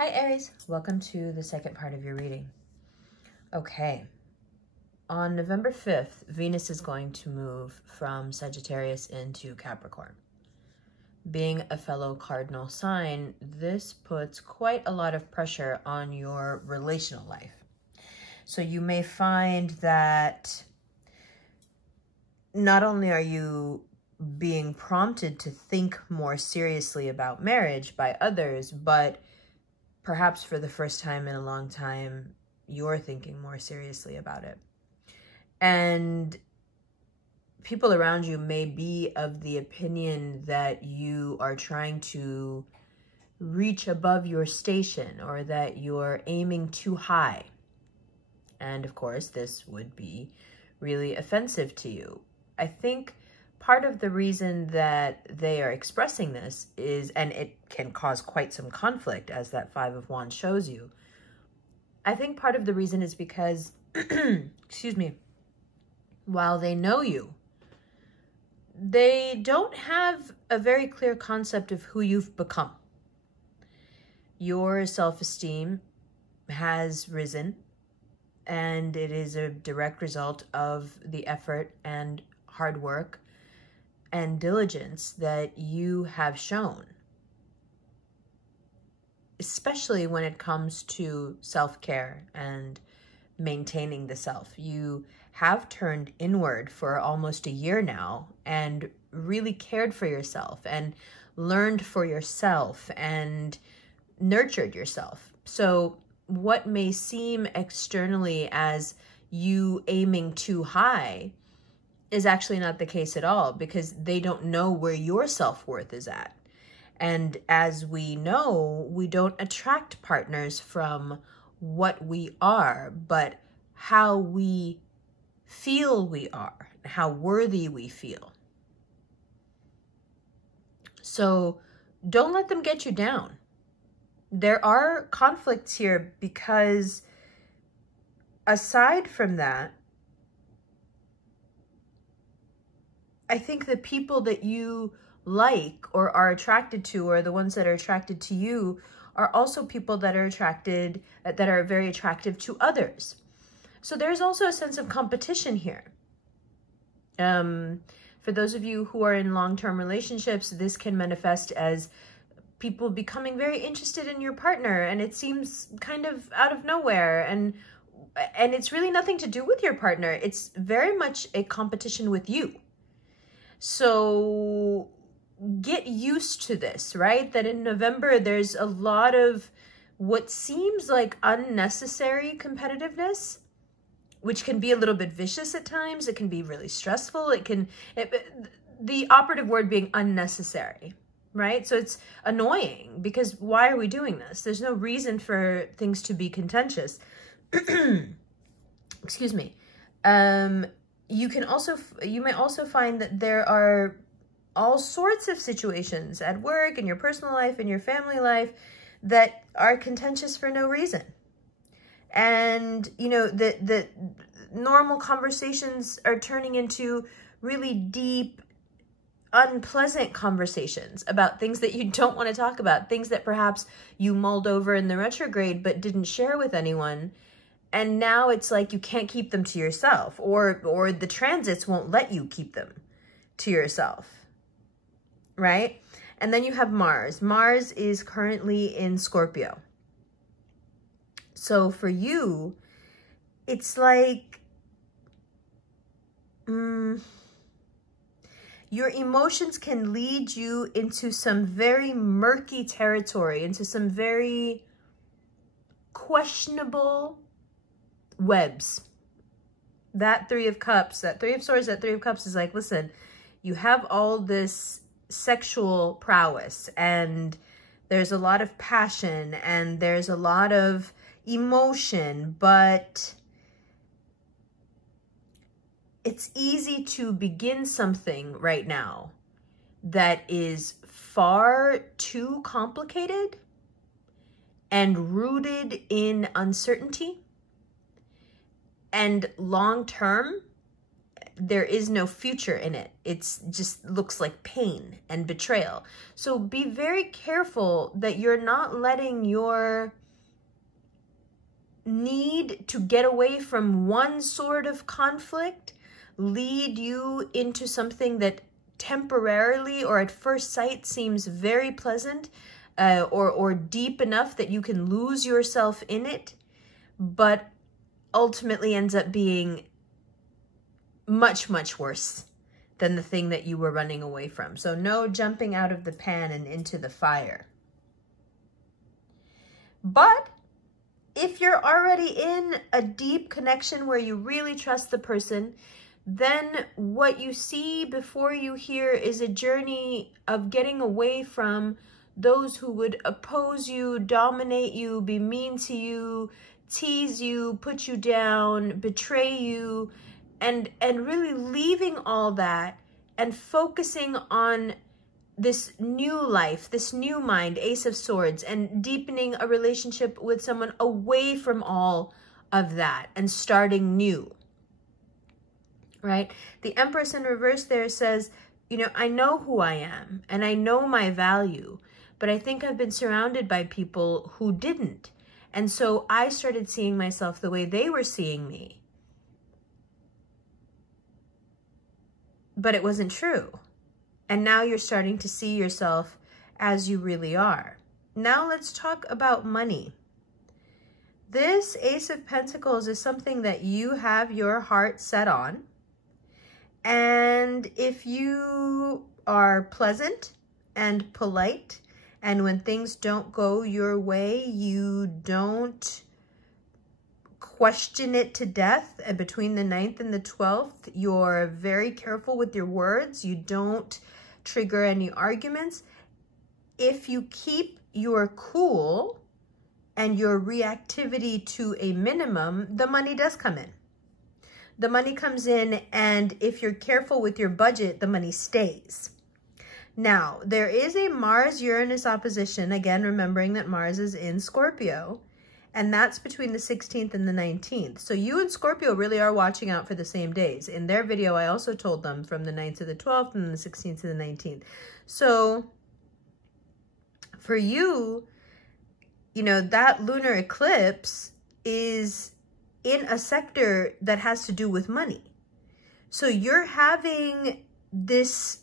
Hi Aries, welcome to the second part of your reading. Okay, on November 5th, Venus is going to move from Sagittarius into Capricorn. Being a fellow cardinal sign, this puts quite a lot of pressure on your relational life. So you may find that not only are you being prompted to think more seriously about marriage by others, but perhaps for the first time in a long time, you're thinking more seriously about it. And people around you may be of the opinion that you are trying to reach above your station or that you're aiming too high. And of course, this would be really offensive to you. I think part of the reason that they are expressing this is, and it can cause quite some conflict as that Five of Wands shows you. I think part of the reason is because, excuse me, while they know you, they don't have a very clear concept of who you've become. Your self-esteem has risen, and it is a direct result of the effort and hard work and diligence that you have shown, especially when it comes to self-care and maintaining the self. You have turned inward for almost a year now and really cared for yourself and learned for yourself and nurtured yourself. So what may seem externally as you aiming too high is actually not the case at all, because they don't know where your self-worth is at. And as we know, we don't attract partners from what we are, but how we feel we are, how worthy we feel. So don't let them get you down. There are conflicts here because aside from that, I think the people that you like or are attracted to, or the ones that are attracted to you, are also people that are very attractive to others. So there's also a sense of competition here. For those of you who are in long-term relationships, this can manifest as people becoming very interested in your partner, and it seems kind of out of nowhere, and it's really nothing to do with your partner. It's very much a competition with you. So get used to this, right? That in November, there's a lot of what seems like unnecessary competitiveness, which can be a little bit vicious at times. It can be really stressful. The operative word being unnecessary, right? So it's annoying because why are we doing this? There's no reason for things to be contentious. Excuse me. You may also find that there are all sorts of situations at work, in your personal life, in your family life, that are contentious for no reason. And, you know, the normal conversations are turning into really deep, unpleasant conversations about things that you don't want to talk about, things that perhaps you mulled over in the retrograde but didn't share with anyone. And now it's like you can't keep them to yourself, or the transits won't let you keep them to yourself, right? And then you have Mars. Mars is currently in Scorpio. So for you, it's like your emotions can lead you into some very murky territory, into some very questionable webs. That Three of Cups, that Three of Swords, that Three of Cups is like, listen, you have all this sexual prowess, and there's a lot of passion, and there's a lot of emotion, but it's easy to begin something right now that is far too complicated and rooted in uncertainty. And long term, there is no future in it. It's just looks like pain and betrayal. So be very careful that you're not letting your need to get away from one sort of conflict lead you into something that temporarily or at first sight seems very pleasant or deep enough that you can lose yourself in it, but ultimately ends up being much, much worse than the thing that you were running away from. So no jumping out of the pan and into the fire. But if you're already in a deep connection where you really trust the person, then what you see before you here is a journey of getting away from those who would oppose you, dominate you, be mean to you, tease you, put you down, betray you, and really leaving all that and focusing on this new life, this new mind, Ace of Swords, and deepening a relationship with someone away from all of that and starting new, right? The Empress in reverse there says, you know, I know who I am and I know my value, but I think I've been surrounded by people who didn't. And so I started seeing myself the way they were seeing me. But it wasn't true. And now you're starting to see yourself as you really are. Now let's talk about money. This Ace of Pentacles is something that you have your heart set on. And if you are pleasant and polite, and when things don't go your way, you don't question it to death, and between the 9th and the 12th, you're very careful with your words. You don't trigger any arguments. If you keep your cool and your reactivity to a minimum, the money does come in. The money comes in, and if you're careful with your budget, the money stays. Now, there is a Mars-Uranus opposition, again, remembering that Mars is in Scorpio, and that's between the 16th and the 19th. So you and Scorpio really are watching out for the same days. In their video, I also told them from the 9th to the 12th and the 16th to the 19th. So for you, you know, that lunar eclipse is in a sector that has to do with money. So you're having this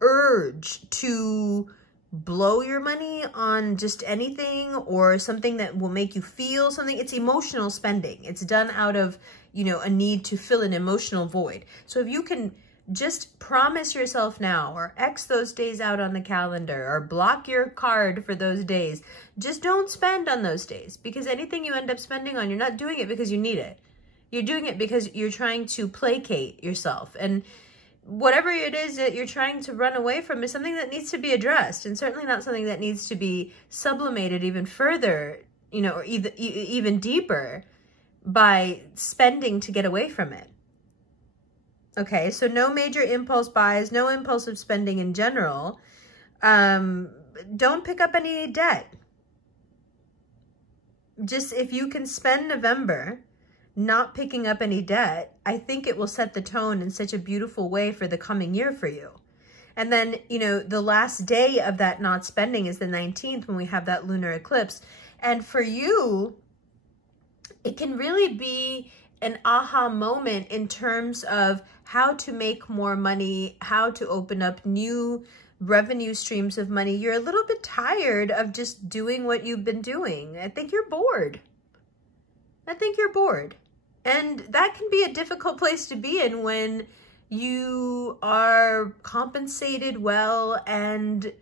urge to blow your money on just anything or something that will make you feel something. It's emotional spending. It's done out of, you know, a need to fill an emotional void. So if you can just promise yourself now, or X those days out on the calendar, or block your card for those days, just don't spend on those days, because anything you end up spending on, you're not doing it because you need it. You're doing it because you're trying to placate yourself. And whatever it is that you're trying to run away from is something that needs to be addressed, and certainly not something that needs to be sublimated even further, you know, or even deeper by spending to get away from it. Okay, so no major impulse buys, no impulsive spending in general. Don't pick up any debt. Just if you can spend November not picking up any debt, I think it will set the tone in such a beautiful way for the coming year for you. And then, you know, the last day of that not spending is the 19th when we have that lunar eclipse. And for you, it can really be an aha moment in terms of how to make more money, how to open up new revenue streams of money. You're a little bit tired of just doing what you've been doing. I think you're bored. I think you're bored. And that can be a difficult place to be in when you are compensated well and,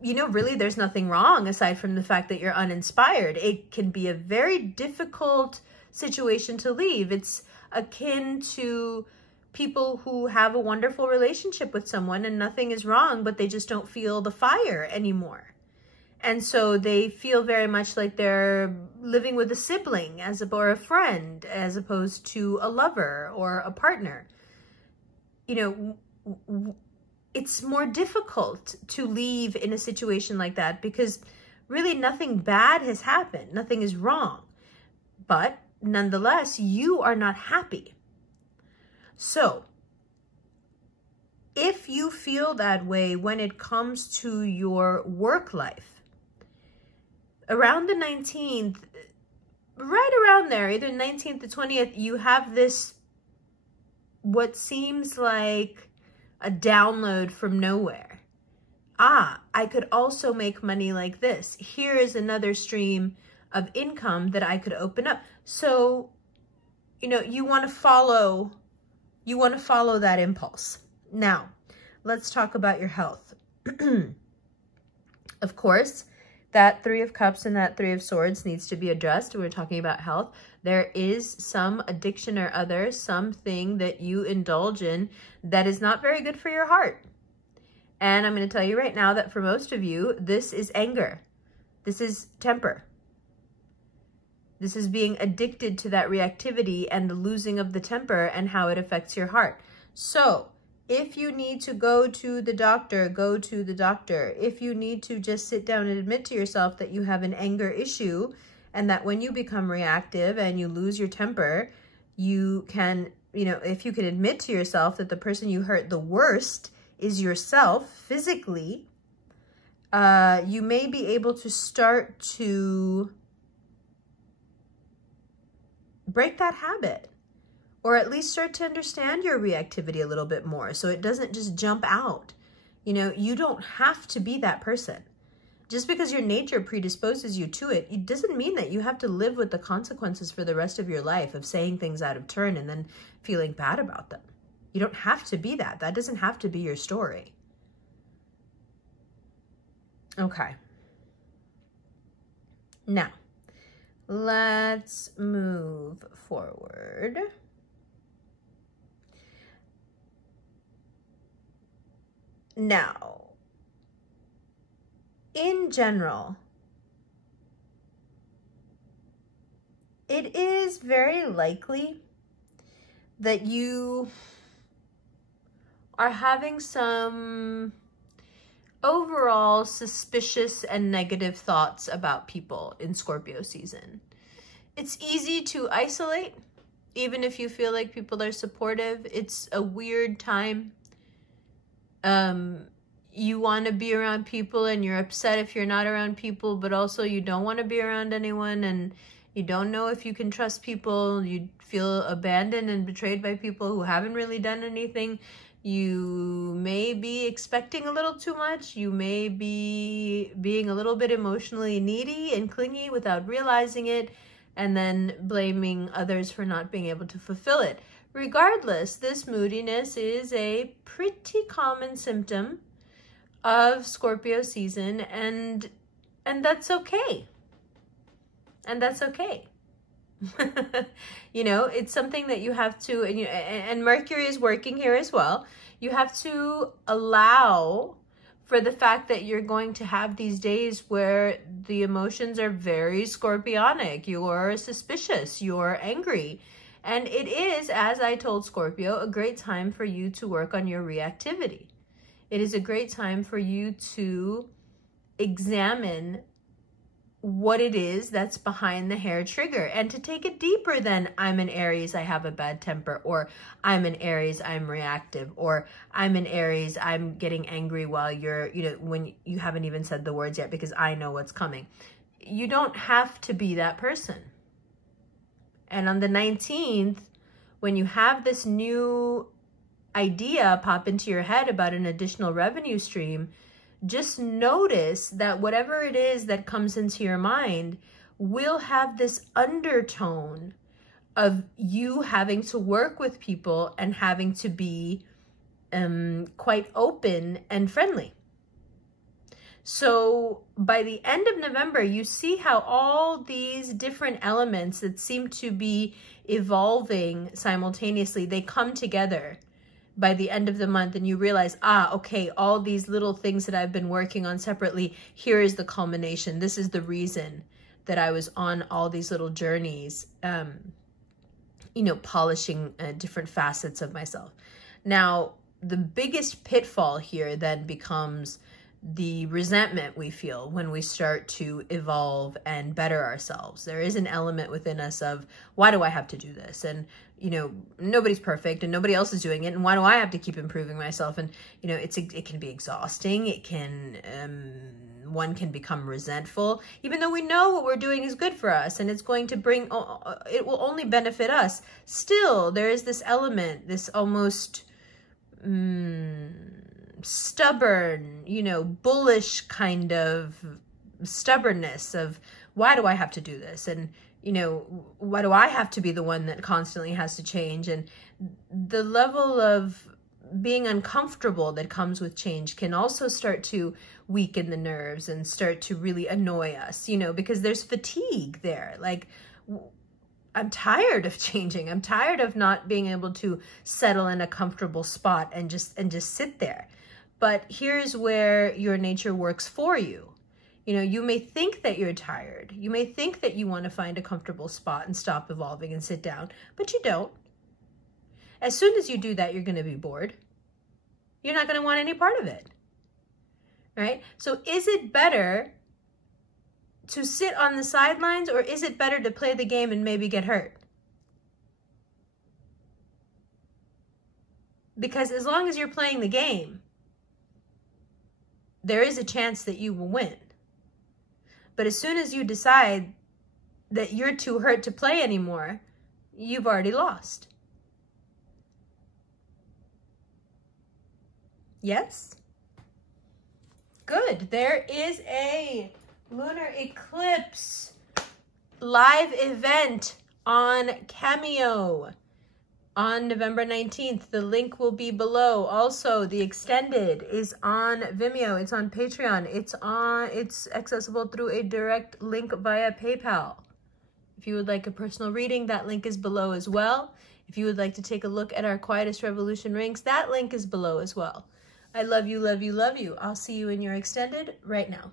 you know, really there's nothing wrong aside from the fact that you're uninspired. It can be a very difficult situation to leave. It's akin to people who have a wonderful relationship with someone and nothing is wrong, but they just don't feel the fire anymore. And so they feel very much like they're living with a sibling or a friend as opposed to a lover or a partner. You know, it's more difficult to leave in a situation like that because really nothing bad has happened. Nothing is wrong. But nonetheless, you are not happy. So if you feel that way when it comes to your work life, around the 19th, right around there, either 19th to 20th, you have this, what seems like a download from nowhere. Ah, I could also make money like this. Here is another stream of income that I could open up. So, you know, you want to follow that impulse. Now, let's talk about your health. Of course, that Three of Cups and that Three of Swords needs to be addressed. We're talking about health. There is some addiction or other, something that you indulge in that is not very good for your heart. And I'm going to tell you right now that for most of you, this is anger. This is temper. This is being addicted to that reactivity and the losing of the temper and how it affects your heart. So if you need to go to the doctor, go to the doctor. If you need to just sit down and admit to yourself that you have an anger issue and that when you become reactive and you lose your temper, you can, you know, if you can admit to yourself that the person you hurt the worst is yourself physically, you may be able to start to break that habit, or at least start to understand your reactivity a little bit more so it doesn't just jump out. You know, you don't have to be that person. Just because your nature predisposes you to it, it doesn't mean that you have to live with the consequences for the rest of your life of saying things out of turn and then feeling bad about them. You don't have to be that. That doesn't have to be your story. Okay. Now, let's move forward. Now, in general, it is very likely that you are having some overall suspicious and negative thoughts about people in Scorpio season. It's easy to isolate, even if you feel like people are supportive. It's a weird time. You want to be around people and you're upset if you're not around people, but also you don't want to be around anyone and you don't know if you can trust people. You feel abandoned and betrayed by people who haven't really done anything. You may be expecting a little too much. You may be being a little bit emotionally needy and clingy without realizing it, and then blaming others for not being able to fulfill it. Regardless, this moodiness is a pretty common symptom of Scorpio season, and that's okay. And that's okay. You know, it's something that you have to, and Mercury is working here as well. You have to allow for the fact that you're going to have these days where the emotions are very scorpionic. You're suspicious, you're angry. And it is, as I told Scorpio, a great time for you to work on your reactivity. It is a great time for you to examine what it is that's behind the hair trigger and to take it deeper than I'm an Aries, I have a bad temper, or I'm an Aries, I'm reactive, or I'm an Aries, I'm getting angry while you're, when you haven't even said the words yet because I know what's coming. You don't have to be that person. And on the 19th, when you have this new idea pop into your head about an additional revenue stream, just notice that whatever it is that comes into your mind will have this undertone of you having to work with people and having to be quite open and friendly. So by the end of November, you see how all these different elements that seem to be evolving simultaneously, they come together by the end of the month, and you realize, okay, all these little things that I've been working on separately, here is the culmination. This is the reason that I was on all these little journeys, polishing different facets of myself. Now, the biggest pitfall here then becomes the resentment we feel when we start to evolve and better ourselves. There is an element within us of, why do I have to do this? And, you know, nobody's perfect and nobody else is doing it. And why do I have to keep improving myself? And, you know, it can be exhausting. It can, one can become resentful, even though we know what we're doing is good for us and it's going to bring, it will only benefit us. Still, there is this element, this almost, stubborn, you know, bullish kind of stubbornness of, why do I have to do this? And, you know, why do I have to be the one that constantly has to change? And the level of being uncomfortable that comes with change can also start to weaken the nerves and start to really annoy us, you know, because there's fatigue there. Like, I'm tired of changing. I'm tired of not being able to settle in a comfortable spot and just sit there. But here's where your nature works for you. You know, you may think that you're tired. You may think that you want to find a comfortable spot and stop evolving and sit down, but you don't. As soon as you do that, you're going to be bored. You're not going to want any part of it, right? So is it better to sit on the sidelines, or is it better to play the game and maybe get hurt? Because as long as you're playing the game, there is a chance that you will win. But as soon as you decide that you're too hurt to play anymore, you've already lost. Yes? Good. There is a lunar eclipse live event on Cameo on November 19th. The link will be below. Also, the extended is on Vimeo. It's on Patreon. It's accessible through a direct link via PayPal. If you would like a personal reading, that link is below as well. If you would like to take a look at our Quietest Revolution rings, that link is below as well. I love you, love you, love you. I'll see you in your extended right now.